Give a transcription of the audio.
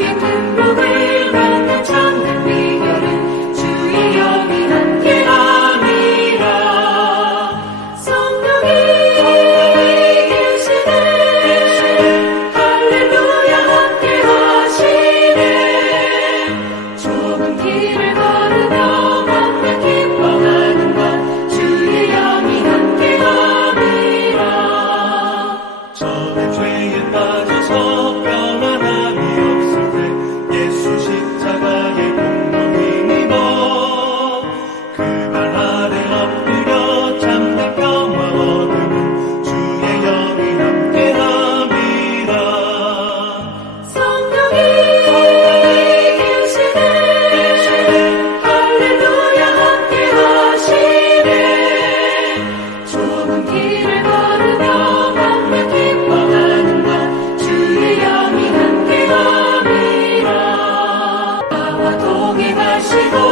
You. 동행하시고